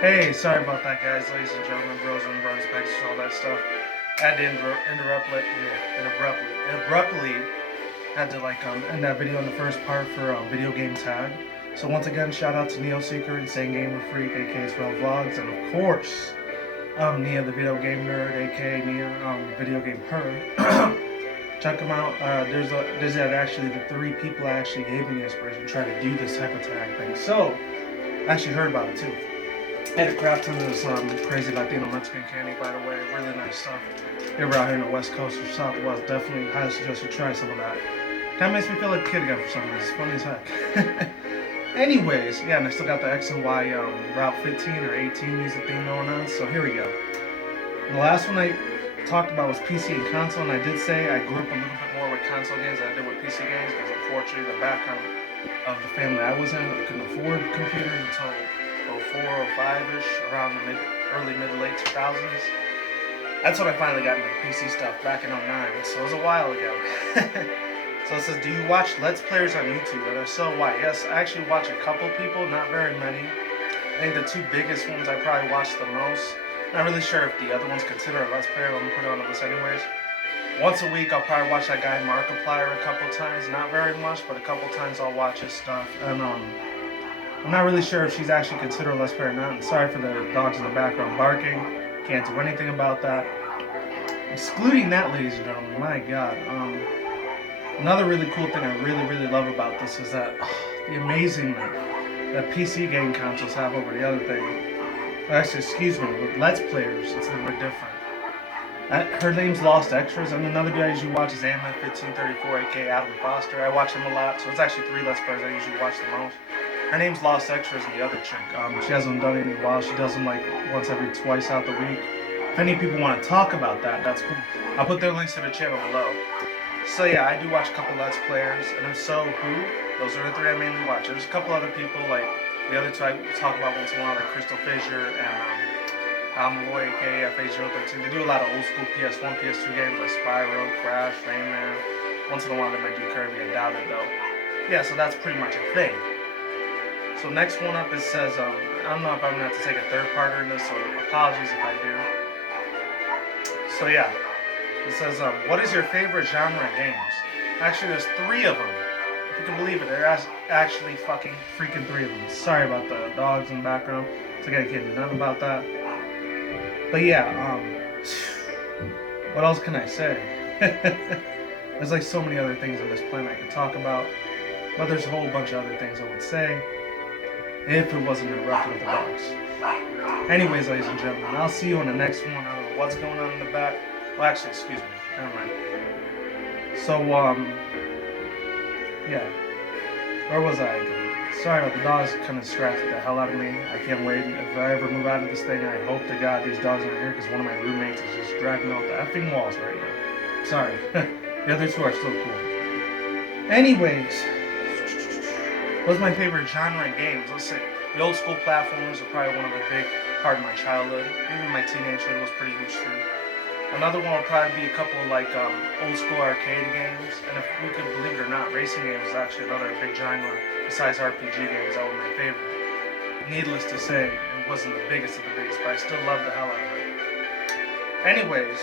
Hey, sorry about that, guys, ladies and gentlemen, bros and bros, pegasisters, all that stuff. I had to abruptly had to end that video in the first part for video game tag. So once again, shout out to Neo Seeker, Insane Gamer Freak, aka 12 Vlogs, and of course, Nia the Video Game Nerd, aka Nia Video Game Her. Check them out. There's actually the three people that actually gave me the inspiration to try to do this type of tag thing. So I actually heard about it too. I had to craft some of this crazy Latino Mexican candy, by the way. Really nice stuff. If you're out here in the West Coast or Southwest, definitely highly suggest you try some of that. Kind of makes me feel like a kid again for some reason. It's funny as heck. Anyways, yeah, and I still got the X and Y Route 15 or 18 music theme going on, so here we go. The last one I talked about was PC and console, and I did say I grew up a little bit more with console games than I did with PC games, because unfortunately the background of the family I was in, I couldn't afford computers until 04 or 05-ish, around the early, mid, late 2000s. That's when I finally got into the PC stuff, back in 09, so it was a while ago. So it says, do you watch Let's Players on YouTube? And if so, why? Yes, I actually watch a couple people, not very many. I think the two biggest ones I probably watch the most. Not really sure if the other one's considered a Let's Player, but I'm going to put it on the list anyways. Once a week, I'll probably watch that guy Markiplier a couple times. Not very much, but a couple times I'll watch his stuff. And I'm not really sure if she's actually considered a Let's Player or not. And sorry for the dogs in the background barking. Can't do anything about that. Excluding that, ladies and gentlemen, my God. Another really cool thing I really love about this is that the amazing that PC game consoles have over the other thing. Actually, excuse me, with Let's Players, it's a little bit different. Her name's Lost Extras, and another dude I usually watch is AMF1534, aka Adam Foster. I watch him a lot, so it's actually three Let's Players I usually watch the most. Her name's Lost Extras, and the other chick, she hasn't done it in a while. She does them like once every twice out the week. If any people want to talk about that, that's cool. I'll put their links to the channel below. So yeah, I do watch a couple Let's Players, and if so, who? Those are the three I mainly watch. There's a couple other people, like the other two I talk about once in a while, like Crystal Fissure and Almaloy, aka FA013. They do a lot of old school PS1, PS2 games like Spyro, Crash, Rayman. Once in a while they might do Kirby, I doubt it though. Yeah, so that's pretty much a thing. So next one up, it says, I don't know if I'm going to have to take a third-parter in this, so apologies if I do. So yeah, it says, what is your favorite genre of games? Actually, there's three of them. If you can believe it, there are actually fucking freaking three of them. Sorry about the dogs in the background. It's okay, I can't do nothing about that. But yeah, what else can I say? There's like so many other things on this planet I could talk about. But there's a whole bunch of other things I would say if it wasn't interrupted with the dogs. Anyways, ladies and gentlemen, I'll see you on the next one. I don't know what's going on in the back. Well, actually, excuse me. Never mind. So, yeah. Where was I again? Sorry about the dogs kind of distracted the hell out of me. I can't wait. If I ever move out of this thing, I hope to God these dogs aren't here, because one of my roommates is just dragging out the effing walls right now. Sorry. The other two are still cool. Anyways, what's my favorite genre in games? Let's say the old school platformers are probably one of the big part of my childhood. Even my teenagehood was pretty huge too. Another one would probably be a couple of like old school arcade games, and if you could believe it or not, racing games is actually another big genre besides RPG games. That was my favorite. Needless to say, it wasn't the biggest of the biggest, but I still love the hell out of it. Anyways,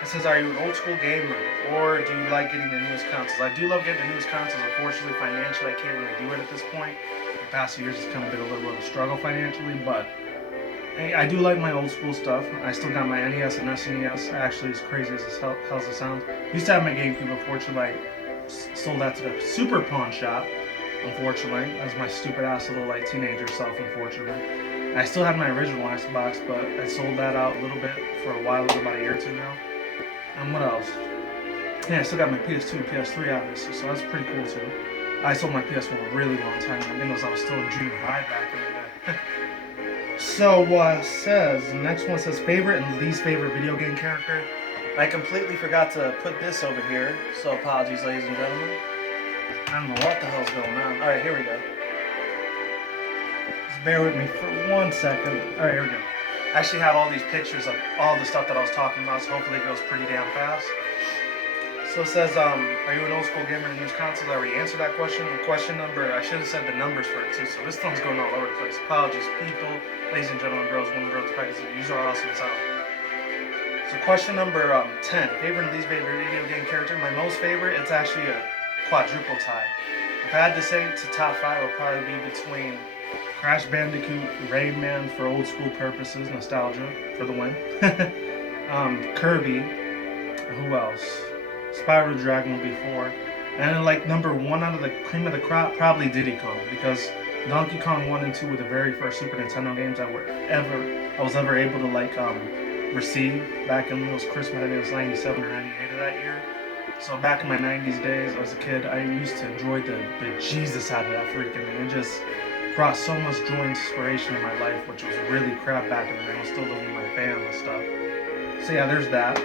it says, are you an old school gamer, or do you like getting the newest consoles? I do love getting the newest consoles. Unfortunately, financially, I can't really do it at this point. The past few years has kind of been a little bit of a struggle financially, but I do like my old school stuff. I still got my NES and SNES. Actually, as crazy as it sounds. Used to have my GameCube. Unfortunately, I sold that to the Super Pawn Shop. Unfortunately, as my stupid ass little like teenager self. Unfortunately, I still had my original Xbox, but I sold that out a little bit for a while, about a year or two now. And what else? Yeah, I still got my PS2 and PS3 obviously, so that's pretty cool too. I sold my PS1 a really long time ago. I think I was still in junior high back in the day. So, the next one says favorite and least favorite video game character. I completely forgot to put this over here, so apologies, ladies and gentlemen. I don't know what the hell's going on. Alright, here we go. Just bear with me for 1 second. Alright, here we go. I actually had all these pictures of all the stuff that I was talking about, so hopefully it goes pretty damn fast. So it says, are you an old school gamer and use consoles? I already answered that question. Question number, I should have said the numbers for it too. So this one's going all over the place. Apologies, people, ladies and gentlemen, girls, women, girls, pegasisters. You are awesome as hell. So question number 10. Favorite and least favorite video game character? My most favorite, it's actually a quadruple tie. If I had to say to top 5, it would probably be between Crash Bandicoot, Rayman for old school purposes, nostalgia for the win. Kirby, who else? Spyro Dragon before. And then like number 1 out of the cream of the crop, probably Diddy Kong, because Donkey Kong 1 and 2 were the very first Super Nintendo games I was ever able to like receive back in those Christmas. I think it was 97 or 98 of that year. So back in my 90s days, as a kid, I used to enjoy the Jesus out of that freaking thing. It just brought so much joy and inspiration in my life, which was really crap back in the day. I was still living with my family and stuff. So yeah, there's that.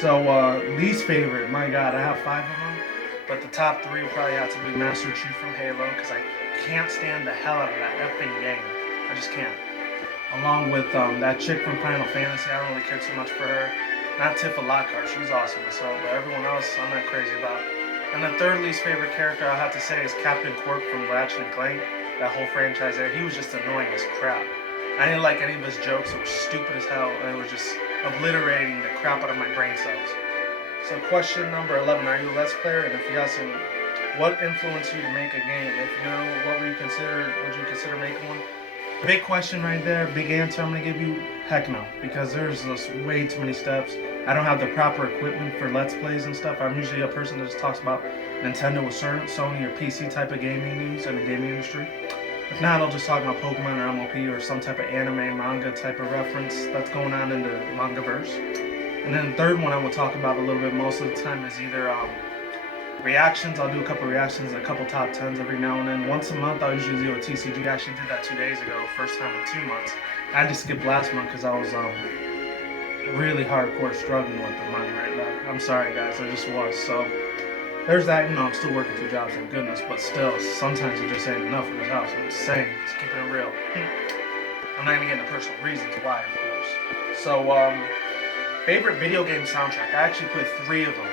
So least favorite, my God, I have 5 of them, but the top 3 would probably have to be Master Chief from Halo, because I can't stand the hell out of that effing game. I just can't. Along with that chick from Final Fantasy, I don't really care too much for her. Not Tifa Lockhart, she's awesome as well, but everyone else I'm not crazy about. And the third least favorite character I have to say is Captain Quark from Ratchet and Clank. That whole franchise there, he was just annoying as crap. I didn't like any of his jokes, it was stupid as hell, and it was just obliterating the crap out of my brain cells. So question number 11, are you a Let's Player? And if yes, what influenced you to make a game? If no, what would you consider making one? Big question right there, big answer I'm going to give you, heck no, because there's just way too many steps. I don't have the proper equipment for Let's Plays and stuff. I'm usually a person that just talks about Nintendo with Sony or PC type of gaming news in the gaming industry. If not, I'll just talk about Pokemon or MLP or some type of anime, manga type of reference that's going on in the Mangaverse. And then the third one I will talk about a little bit most of the time is either reactions. I'll do a couple reactions and a couple top 10s every now and then. Once a month, I'll usually do a TCG. I actually did that 2 days ago, first time in 2 months. I had to skip last month because I was really hardcore struggling with the money right now. I'm sorry, guys, I just was. So there's that. You know, I'm still working 2 jobs, thank goodness, but still, sometimes it just ain't enough for this house. I'm just saying, just keeping it real. I'm not gonna get into personal reasons why, of course. So, favorite video game soundtrack. I actually put 3 of them.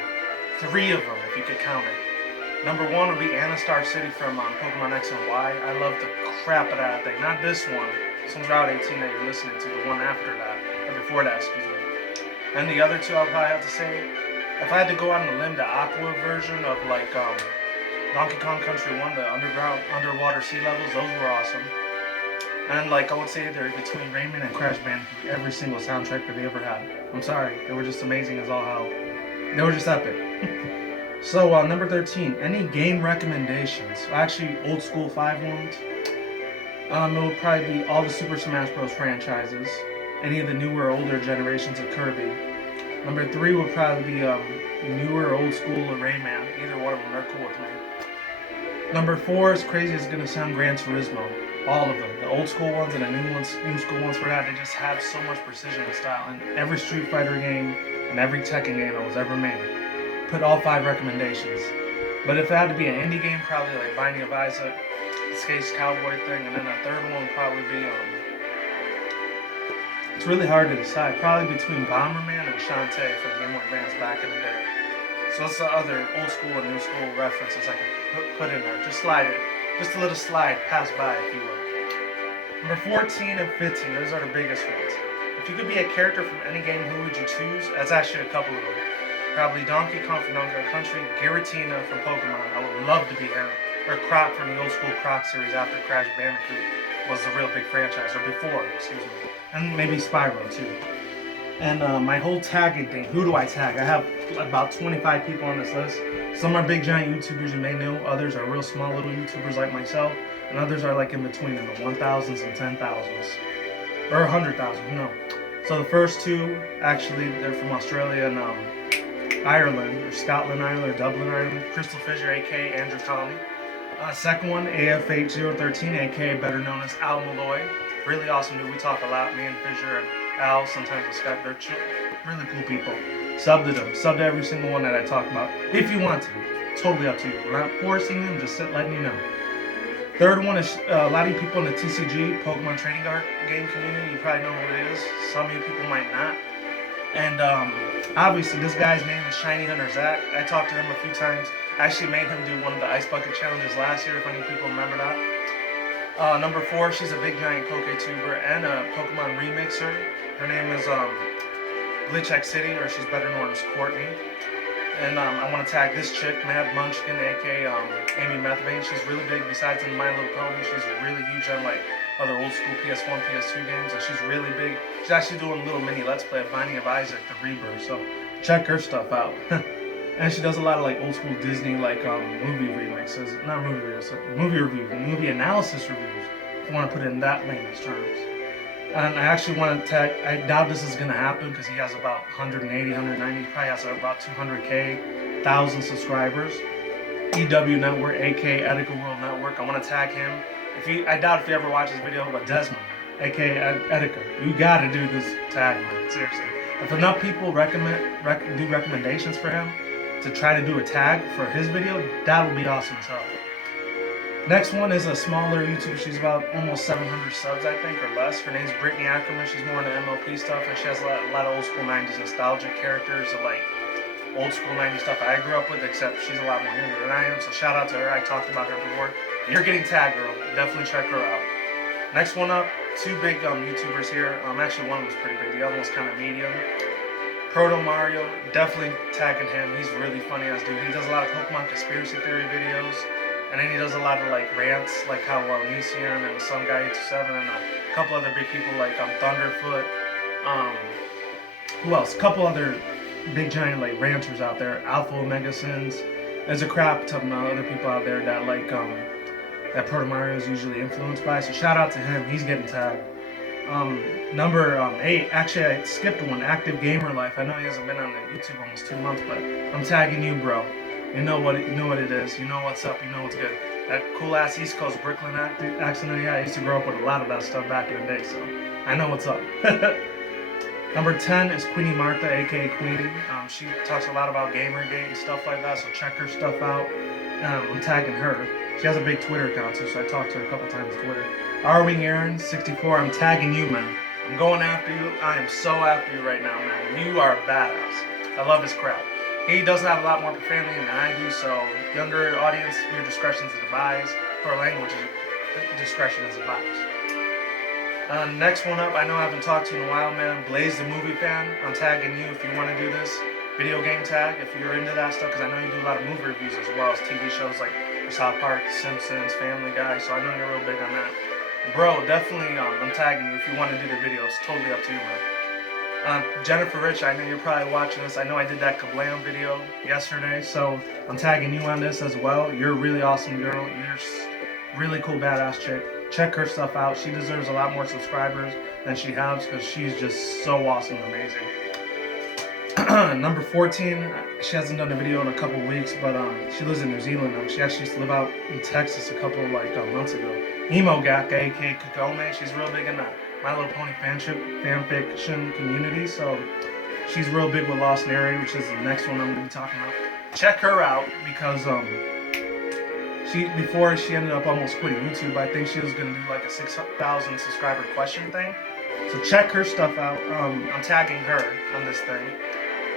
3 of them, if you could count it. Number 1 would be Anastar City from Pokemon X and Y. I love the crap out of that thing. Not this one. This one's Route 18 that you're listening to. The one after that. Or before that, excuse me. And the other 2 I would probably have to say, if I had to go out on a limb, the Aqua version of like Donkey Kong Country 1, the underwater sea levels, those were awesome. And like I would say they're between Rayman and Crash Bandicoot, every single soundtrack that they ever had. I'm sorry, they were just amazing as all hell. They were just epic. So number 13, any game recommendations? Actually, old school 5 ones. It would probably be all the Super Smash Bros. Franchises, any of the newer or older generations of Kirby. Number 3 would probably be newer, old school, or Rayman. Either one of them, they're cool with me. Number 4, as crazy as it's gonna sound, Gran Turismo. All of them, the old school ones and the new school ones for that. They just have so much precision and style. In every Street Fighter game and every Tekken game that was ever made, put all 5 recommendations. But if it had to be an indie game, probably like Binding of Isaac, Skate's Cowboy thing, and then a third one would probably be it's really hard to decide. Probably between Bomberman and Shantae for the Game Boy Advance back in the day. So that's the other old school and new school references I can put in there. Just slide it. Just a little slide, pass by, if you will. Number 14 and 15, those are the biggest ones. If you could be a character from any game, who would you choose? That's actually a couple of them. Probably Donkey Kong from Donkey Kong Country, Giratina from Pokemon. I would love to be him. Or Croc from the old school Croc series after Crash Bandicoot was a real big franchise, or before, excuse me. And maybe Spyro too. And my whole tagging thing, who do I tag? I have about 25 people on this list. Some are big giant YouTubers you may know, others are real small little YouTubers like myself, and others are like in between in the 1,000s and 10,000s. Or 100,000, who knows. So the first 2, actually, they're from Australia and Ireland, or Scotland, Ireland, or Dublin, Ireland. Crystal Fisher, aka Andrew Colley. Second one, AF8013, aka better known as Al Malloy. Really awesome dude. We talk a lot, me and Fisher and Al, sometimes with Scott. They're really cool people. Sub to them. Sub to every single one that I talk about. If you want to. Totally up to you. We're not forcing them, just letting you know. Third one is a lot of you people in the TCG, Pokemon Trading Card game community. You probably know who it is. Some of you people might not. And obviously, this guy's name is Shiny Hunter Zach. I talked to him a few times. I actually made him do one of the Ice Bucket Challenges last year, if any people remember that. Number 4, she's a big giant PokeTuber and a Pokemon remixer. Her name is Glitch X City, or she's better known as Courtney. And I want to tag this chick, Mad Munchkin, aka Amy Methvane. She's really big. Besides in My Little Pony, she's really huge on like other old school PS1, PS2 games, and she's really big. She's actually doing a little mini Let's Play of Binding of Isaac, the Rebirth. So check her stuff out. And she does a lot of like old school Disney like movie remixes, not movie reviews, movie reviews, movie analysis reviews. If you want to put it in that layman's terms. And I actually want to tag, I doubt this is going to happen because he has about 180, 190, he probably has about 200K, 1,000 subscribers. EW Network, aka Edica World Network, I want to tag him. I doubt if you ever watch this video, but Desmond, aka Edica, you got to do this tag, man, seriously. If enough people do recommendations for him to try to do a tag for his video, that would be awesome as hell. Next one is a smaller YouTuber. She's about almost 700 subs, I think, or less. Her name's Brittany Ackerman. She's more into MLP stuff, and she has a lot of old school 90s nostalgic characters, like old school 90s stuff I grew up with, except she's a lot more younger than I am, so shout out to her. I talked about her before. You're getting tagged, girl. Definitely check her out. Next one up, 2 big YouTubers here. Actually, one was pretty big. The other one's kind of medium. Proto Mario, definitely tagging him. He's really funny as dude. He does a lot of Pokemon conspiracy theory videos. And then he does a lot of like rants, like how Nisian and some guy 87 and a couple other big people like Thunderfoot. Who else? A couple other big giant like ranters out there. Alpha Omega Sins. There's a crap ton of other people out there that like that Proto Mario is usually influenced by. So shout out to him. He's getting tagged. Number 8. Actually, I skipped one. Active Gamer Life. I know he hasn't been on the YouTube almost 2 months, but I'm tagging you, bro. You know what it is. You know what's up. You know what's good. That cool ass East Coast Brooklyn accent that he had. I used to grow up with a lot of that stuff back in the day, so I know what's up. Number 10 is Queenie Martha, aka Queenie. She talks a lot about Gamergate and stuff like that, so check her stuff out. I'm tagging her. She has a big Twitter account too, so I talked to her a couple times on Twitter. R-Wing Aaron, 64. I'm tagging you, man. I'm going after you. I am so after you right now, man. You are a badass. I love his crowd. He does have a lot more profanity than I do, so younger audience, your discretion is advised. For language, discretion is advised. Next one up, I know I haven't talked to you in a while, man. Blaze the movie fan. I'm tagging you if you want to do this. Video game tag, if you're into that stuff, because I know you do a lot of movie reviews as well as TV shows like South Park, Simpsons, Family Guy, so I know you're real big on that. Bro, definitely, I'm tagging you if you want to do the video. It's totally up to you, man. Jennifer Rich, I know you're probably watching this. I know I did that Kablam video yesterday, so I'm tagging you on this as well. You're a really awesome girl. You're really cool, badass chick. Check her stuff out. She deserves a lot more subscribers than she has because she's just so awesome and amazing. Number 14, she hasn't done a video in a couple weeks, but she lives in New Zealand now. She actually used to live out in Texas a couple months ago. Emo Gak, aka Kagome, she's real big in that My Little Pony fan fiction community, so she's real big with Lost Narrator, which is the next one I'm going to be talking about. Check her out because before she ended up almost quitting YouTube, I think she was going to do like a 6,000 subscriber question thing. So check her stuff out. I'm tagging her on this thing.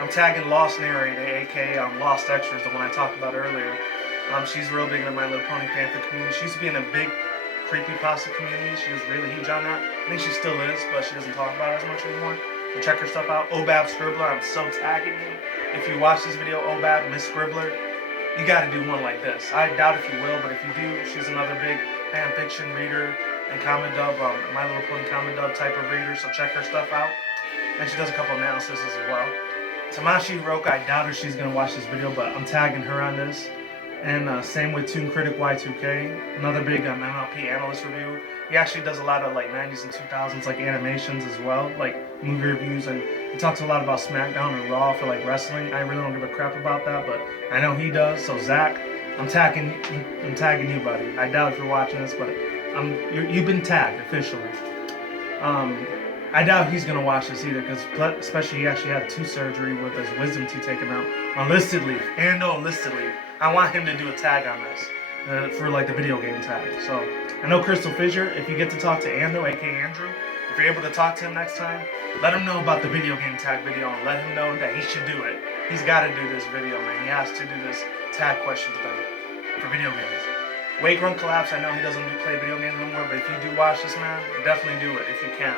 I'm tagging Lost Narrator, aka Lost Extras, the one I talked about earlier. She's real big in the My Little Pony fanfic community. She used to be in a big creepypasta community. She was really huge on that. I think she still is, but she doesn't talk about it as much anymore. So check her stuff out. Obab Scribbler, I'm so tagging you. If you watch this video, Obab, Miss Scribbler, you gotta do one like this. I doubt if you will, but if you do, she's another big fan fiction reader and comic dub, My Little Pony comic dub type of reader, so check her stuff out. And she does a couple analyses as well. Tamashi Roka, I doubt if she's gonna watch this video, but I'm tagging her on this. And same with Toon Critic Y2K, another big MLP analyst reviewer. He actually does a lot of like 90s and 2000s like animations as well, like movie reviews, and he talks a lot about SmackDown and Raw for like wrestling. I really don't give a crap about that, but I know he does. So Zach, I'm tagging you, buddy. I doubt if you're watching this, but you've been tagged officially. I doubt he's gonna watch this either, because especially he actually had 2 surgery with his wisdom teeth taken out on listed leave and no enlisted leave. I want him to do a tag on this for like the video game tag. So I know Crystal Fisher. If you get to talk to Ando, aka Andrew, if you're able to talk to him next time, let him know about the video game tag video and let him know that he should do it. He's got to do this video, man. He has to do this tag questions thing for video games. Wake Run Collapse, I know he doesn't play video games anymore, but if you do watch this, man, definitely do it if you can.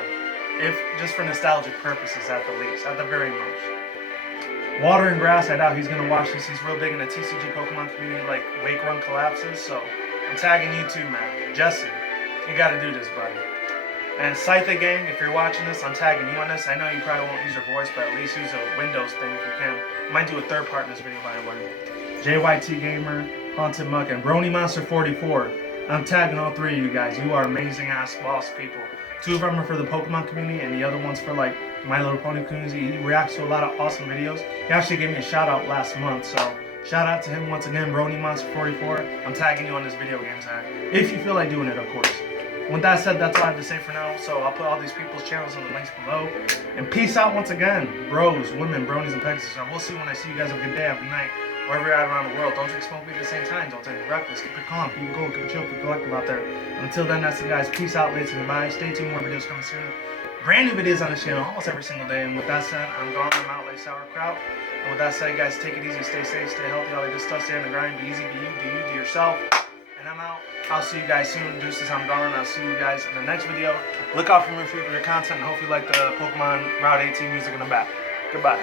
If just for nostalgic purposes at the least, at the very most. Water and Grass, I doubt he's going to watch this. He's real big in the TCG Pokemon community like Wake Run Collapses, so I'm tagging you too, man. Jesse, you got to do this, buddy. And Scythe Gang, if you're watching this, I'm tagging you on this. I know you probably won't use your voice, but at least use a Windows thing if you can. I might do a third part in this video, by the way. JYT Gamer, Haunted Muck, and Brony Monster 44. I'm tagging all three of you guys. You are amazing ass boss people. 2 of them are for the Pokemon community, and the other one's for like My Little Pony community. He reacts to a lot of awesome videos. He actually gave me a shout out last month, so shout out to him once again, Brony Monster 44. I'm tagging you on this video game tag, if you feel like doing it, of course. With that said, that's all I have to say for now. So I'll put all these people's channels in the links below. And peace out once again, bros, women, bronies, and pegasisters. We'll see when I see you guys. Have a good day, have a good night. Wherever you're at around the world, don't drink smoke weed at the same time. Don't take reckless. Keep it calm. Keep it cool. Keep it chill. Keep it collective out there. And until then, that's it, guys. Peace out, ladies, and goodbye. Stay tuned. More videos coming soon. Brand new videos on this channel almost every single day. And with that said, I'm gone. I'm out like sauerkraut. And with that said, guys, take it easy. Stay safe. Stay healthy. All that good stuff. Stay on the grind. Be easy. Be you. Do you. Do yourself. And I'm out. I'll see you guys soon. Deuces, I'm gone. I'll see you guys in the next video. Look out for me for your content. And hope you like the Pokemon Route 18 music in the back. Goodbye.